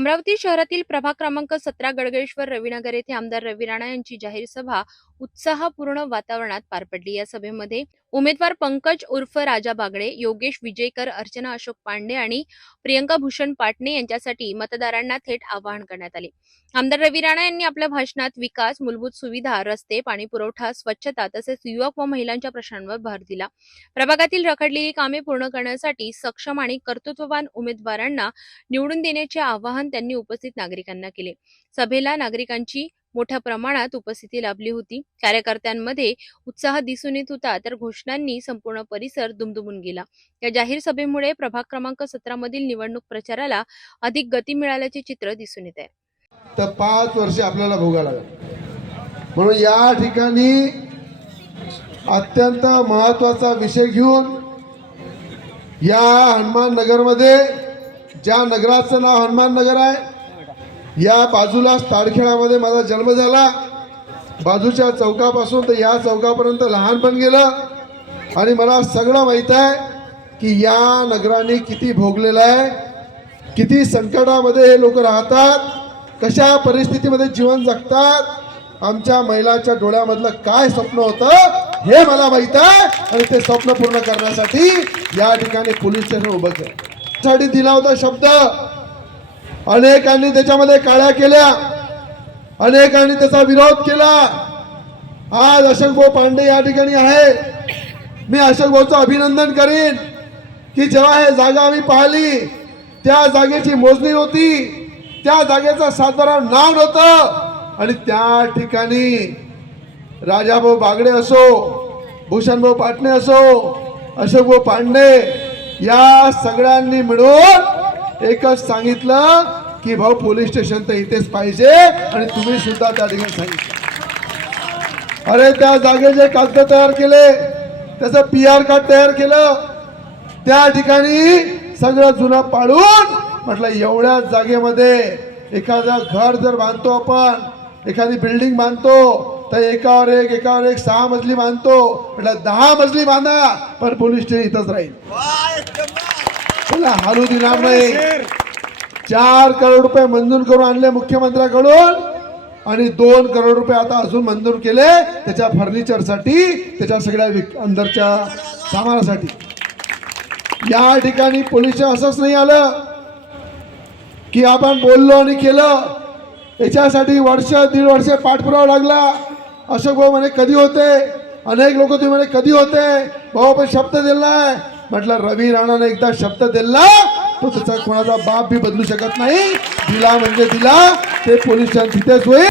अमरावती शहरातील प्रभाग क्रमांक 17 गडगेश्वर रविनगर येथे आमदार रवी राणा यांची जाहीर सभा उत्साहपूर्ण वातावरणात पार पडली। या सभेमध्ये उमेदवार पंकज उर्फ राजा बागडे, योगेश विजयकर, अर्चना अशोक पांडे आणि प्रियंका भूषण पाटणे यांच्यासाठी मतदारांना थेट आवाहन करण्यात आले। आमदार रवी राणा यांनी आपल्या भाषणात विकास, मूलभूत सुविधा, रस्ते, पाणी पुरवठा, स्वच्छता तसेच युवक व महिलांच्या प्रश्नांवर भर दिला। प्रभागातील रखडलेली कामे पूर्ण करण्यासाठी सक्षम आणि कर्तृत्ववान उमेदवारांना निवडून देण्याचे आवाहन त्यांनी उपस्थित नागरिकांना केले। सभेला नागरिकांची मोठ्या प्रमाणात उपस्थिती लाभली होती। कार्यकर्त्यांमध्ये उत्साह दिसून येत होता, तर घोषणांनी संपूर्ण परिसर दुमदुमून गेला। या जाहीर सभेमुळे प्रभाग क्रमांक 17 मधील निवडणूक प्रचाराला अधिक गती मिळाल्याचे चित्र दिसून येत आहे। तर 5 वर्षे आपल्याला भोगायला लागले, म्हणून या ठिकाणी अत्यंत महत्त्वाचा विषय घेऊन या हनुमान नगरमध्ये, ज्या नगराचं नाव हनुमान नगर आहे, या बाजूला तारखेळामध्ये माझा जन्म झाला। बाजूच्या चौकापासून तर या चौकापर्यंत लहानपण गेलं आणि मला सगळं माहीत आहे की या नगराने किती भोगलेलं आहे, किती संकटामध्ये हे लोक राहतात, कशा परिस्थितीमध्ये जीवन जगतात। आमच्या महिलांच्या डोळ्यामधलं काय स्वप्न होतं हे मला माहीत आहे आणि ते स्वप्न पूर्ण करण्यासाठी या ठिकाणी पोलीस स्टेशन उभं केलं। साठी दिला होता शब्द, अनेकांनी त्याच्यामध्ये काळ्या केल्या, अनेकांनी त्याचा विरोध केला। आज अशोक भाऊ पांडे या ठिकाणी आहे। मी अशोक भाऊचं अभिनंदन करीन की जेव्हा हे जागा आम्ही पाहिली, त्या जागेची मोजणी होती, त्या जागेचं सातबारा नाव नव्हतं आणि त्या ठिकाणी राजाभाऊ बागडे असो, भूषणभाऊ पाटणे असो, अशोक भाऊ पांडे या सगळ्यांनी मिळून एकच सांगितलं की भाऊ पोलीस स्टेशन तर इथेच पाहिजे आणि तुम्ही सुद्धा त्या ठिकाणी सांगितलं। अरे त्या जागेचे कागद तयार केले, त्याचं PR कार्ड तयार केलं, त्या ठिकाणी सगळं जुनं पाडून म्हटलं एवढ्या जागेमध्ये एखादं घर जर बांधतो आपण, एखादी बिल्डिंग बांधतो तर एकावर एक 6 मजली बांधतो, म्हटलं 10 मजली बांधा, पण पोलीस स्टेशन इथंच राहील, त्याला हालू देणार नाही। 4 करोड रुपये मंजूर करून आणले मुख्यमंत्र्याकडून आणि 2 करोड रुपये आता अजून मंजूर केले त्याच्या फर्निचरसाठी, त्याच्या सगळ्या अंदरच्या सामानासाठी। या ठिकाणी पोलीस असंच नाही आलं की आपण बोललो आणि केलं, याच्यासाठी वर्ष 1.5 वर्ष पाठपुरावा लागला। अशोक भाऊ म्हणे कधी होते, अनेक लोक तुम्ही म्हणे कधी होते, भाऊ पण शब्द दिलाय। म्हटलं रवी राणाने एकदा शब्द दिला तो त्याचा कोणाचा बाप भी बदलू शकत नाही, दिला म्हणजे दिला, ते पोलीस स्टेशन तिथेच होईल